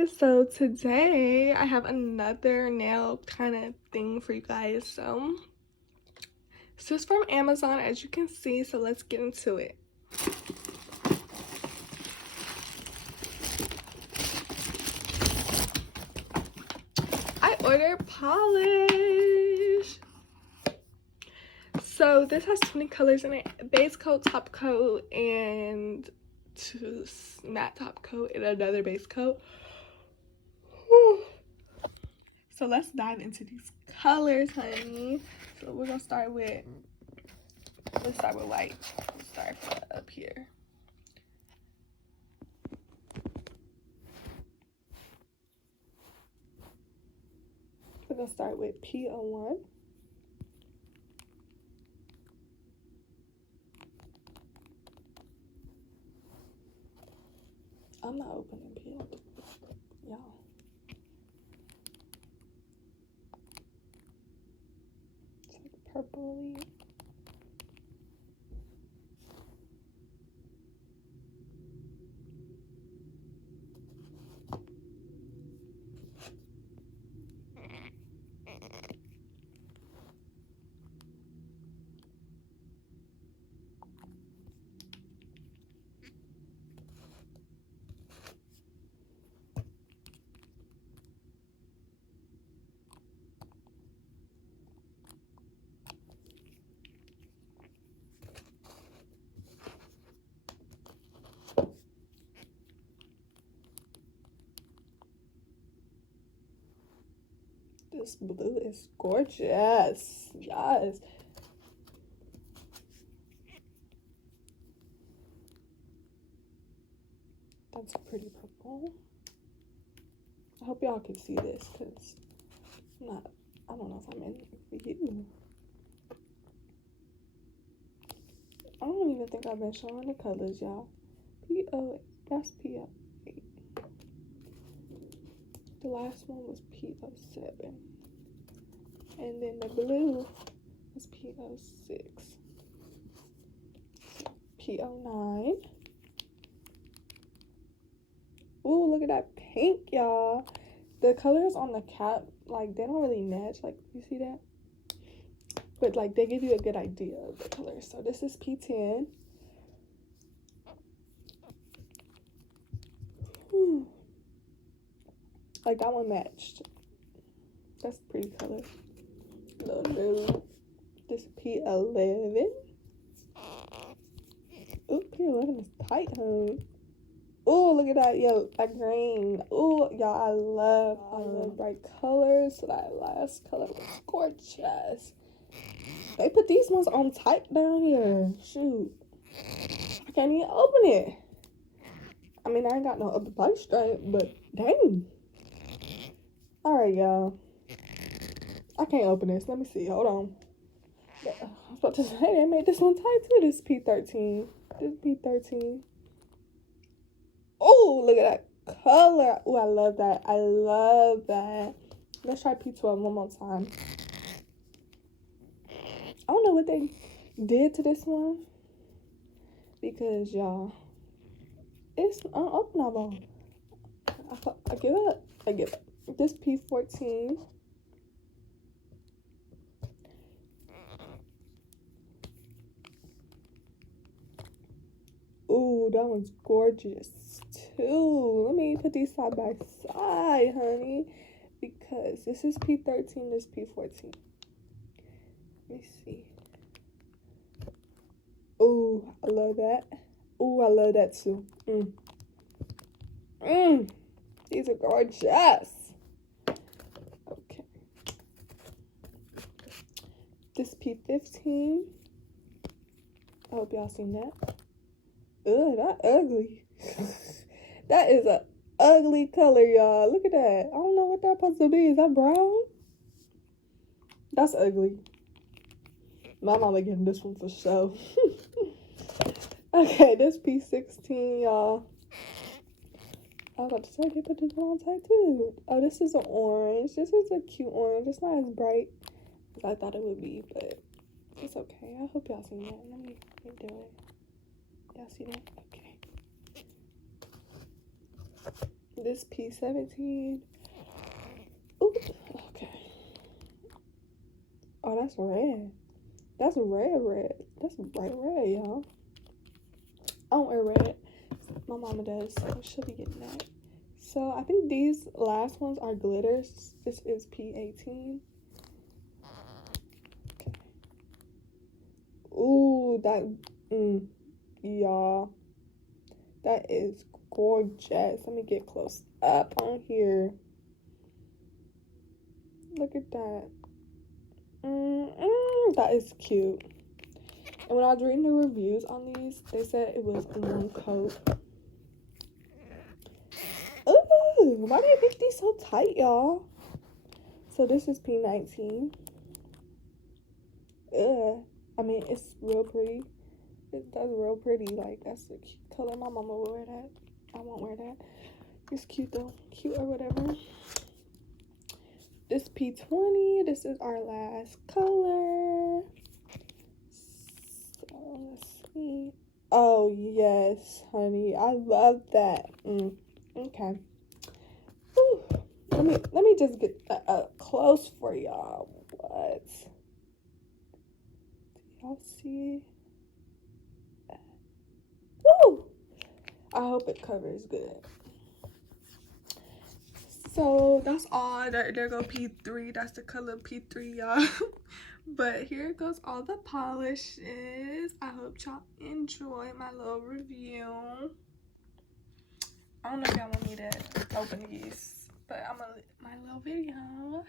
guys, so today I have another nail kind of thing for you guys. So this is from Amazon, as you can see, so let's get into it. I ordered polish. So this has 20 colors in it: base coat, top coat, and two matte top coat and another base coat. So let's dive into these colors, honey. So we're gonna start with, let's start with white. Let's start from up here. We're gonna start with P01. I'm not opening P01, y'all. It's like purpley. This blue is gorgeous. Yes. That's a pretty purple. I hope y'all can see this, because I don't know if I'm in for you. I don't even think I've been showing the colors, y'all. That's P08. The last one was P07. And then the blue was P06. P09. Ooh, look at that pink, y'all. The colors on the cap, like, they don't really match. Like, you see that? But, like, they give you a good idea of the colors. So this is P10. Like, that one matched. That's a pretty color. Little nude. This P11. Ooh, P11 is tight, honey. Ooh, look at that, yo, that green. Ooh, y'all, I love bright colors. So that last color was gorgeous. They put these ones on tight down here. Shoot. I can't even open it. I mean, I ain't got no upper body strength, but dang. Alright, y'all. I can't open this. Let me see. Hold on. I was about to say, they made this one tight too. This P13. This P13. Oh, look at that color. Oh, I love that. I love that. Let's try P12 one more time. I don't know what they did to this one, because, y'all, it's unopenable. I give up. I give up. This P14. Ooh, that one's gorgeous too. Let me put these side by side, honey, because this is P13, this P14. Let me see. Ooh, I love that. Ooh, I love that too. These are gorgeous. Okay. This P15. I hope y'all seen that. Ugh, that ugly. That is a ugly color, y'all. Look at that. I don't know what that's supposed to be. Is that brown? That's ugly. My mama getting this one for sure. Okay, this P16, y'all. I was about to say, they put this one on tight too. Oh, this is an orange. This is a cute orange. It's not as bright as I thought it would be, but it's okay. I hope y'all seen that. Let me do it. Y'all see that? Okay. This P17. Ooh, okay. Oh, that's red. That's red. That's bright red, y'all. I don't wear red. My mama does, so she'll be getting that. So I think these last ones are glitters. This is P18. Okay. Ooh, that, y'all. That is gorgeous. Let me get close up on here. Look at that. That is cute. And when I was reading the reviews on these, they said it was in one coat. Ooh, why do they make these so tight, y'all? So this is P19. Ugh. I mean, it's real pretty. That's real pretty. Like, that's the cute color. My mama will wear that. I won't wear that. It's cute though. Cute or whatever. This P20. This is our last color. So let's see. Oh yes, honey. I love that. Okay. Whew. Let me just get close for y'all. What? Do y'all see? Woo! I hope it covers good. So that's all. There go P3. That's the color P3, y'all. But here goes all the polishes. I hope y'all enjoy my little review. I don't know if y'all want me to open these, but I'm gonna my little video.